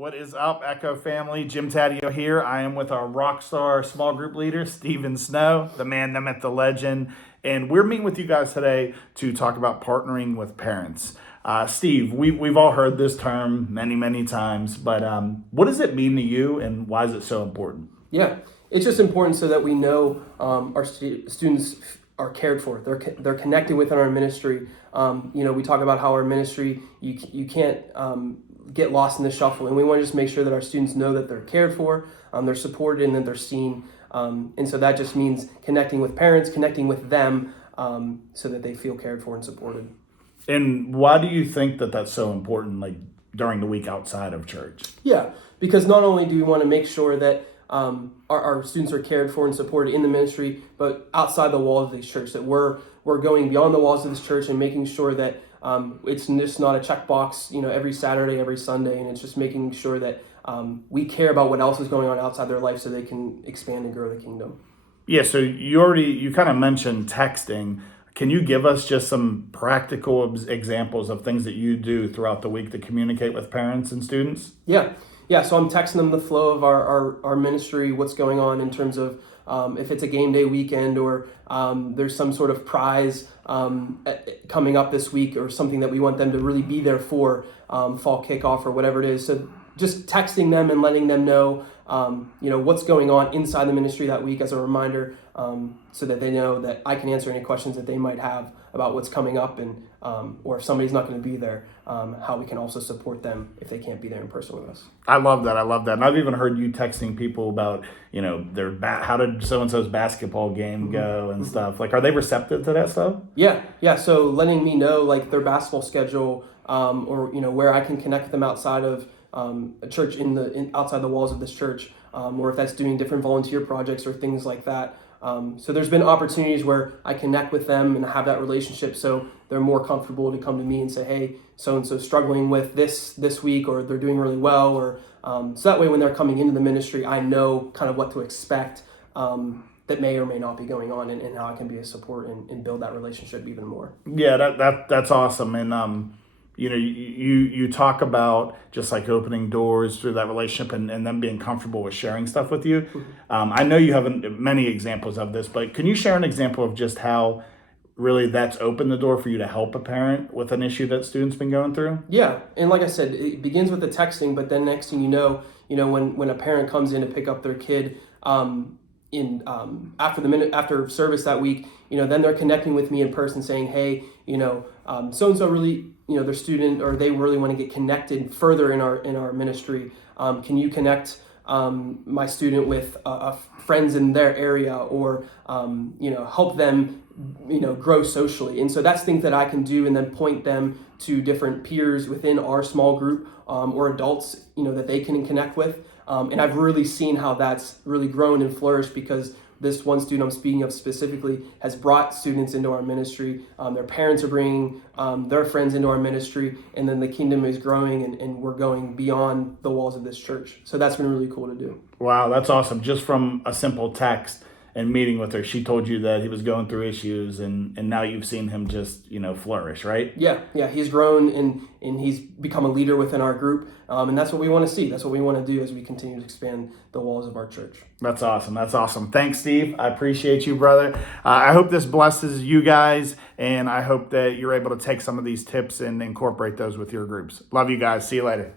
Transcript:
What is up, Echo family? Jim Taddeo here. I am with our Rockstar small group leader, Stephen Snow, the man, the myth, the legend. And we're meeting with you guys today to talk about partnering with parents. Steve, we've all heard this term many, many times, but what does it mean to you and why is it so important? Yeah, it's just important so that we know our students are cared for. They're connected within our ministry. We talk about how our ministry, you can't get lost in the shuffle, and we want to just make sure that our students know that they're cared for, they're supported, and that they're seen. And so that just means connecting with parents, connecting with them, so that they feel cared for and supported. And why do you think that that's so important, like during the week outside of church? Yeah, because not only do we want to make sure that our students are cared for and supported in the ministry, but outside the walls of this church, that we're going beyond the walls of this church and making sure that it's just not a checkbox, every Saturday, every Sunday, and it's just making sure that we care about what else is going on outside their life so they can expand and grow the kingdom. Yeah, so you kind of mentioned texting. Can you give us just some practical examples of things that you do throughout the week to communicate with parents and students? Yeah. So I'm texting them the flow of our ministry, what's going on in terms of if it's a game day weekend or there's some sort of prize coming up this week or something that we want them to really be there for, fall kickoff or whatever it is. So just texting them and letting them know, what's going on inside the ministry that week as a reminder, so that they know that I can answer any questions that they might have about what's coming up and or if somebody's not going to be there, how we can also support them if they can't be there in person with us. I love that. And I've even heard you texting people about, how did so-and-so's basketball game go and stuff. Like, are they receptive to that stuff? Yeah. So letting me know like their basketball schedule, or where I can connect with them outside of a church outside the walls of this church, or if that's doing different volunteer projects or things like that. So there's been opportunities where I connect with them and have that relationship, so they're more comfortable to come to me and say, hey, so-and-so struggling with this week, or they're doing really well, or so that way when they're coming into the ministry, I know kind of what to expect that may or may not be going on, and how I can be a support and build that relationship even more. Yeah, that's awesome. And you talk about just like opening doors through that relationship and them being comfortable with sharing stuff with you. I know you have many examples of this, but can you share an example of just how really that's opened the door for you to help a parent with an issue that student's been going through? Yeah, and like I said, it begins with the texting, but then next thing you know, when a parent comes in to pick up their kid after service that week, then they're connecting with me in person saying, hey, so-and-so really, their student, or they really want to get connected further in our ministry. Can you connect my student with friends in their area, or help them grow socially? And so that's things that I can do, and then point them to different peers within our small group, or adults that they can connect with. And I've really seen how that's really grown and flourished, because this one student I'm speaking of specifically has brought students into our ministry. Their parents are bringing their friends into our ministry, and then the kingdom is growing, and we're going beyond the walls of this church. So that's been really cool to do. Wow, that's awesome. Just from a simple text and meeting with her, she told you that he was going through issues, and now you've seen him just, flourish, right? Yeah, he's grown and he's become a leader within our group, and that's what we want to see. That's what we want to do as we continue to expand the walls of our church. That's awesome. Thanks, Steve. I appreciate you, brother. I hope this blesses you guys, and I hope that you're able to take some of these tips and incorporate those with your groups. Love you guys. See you later.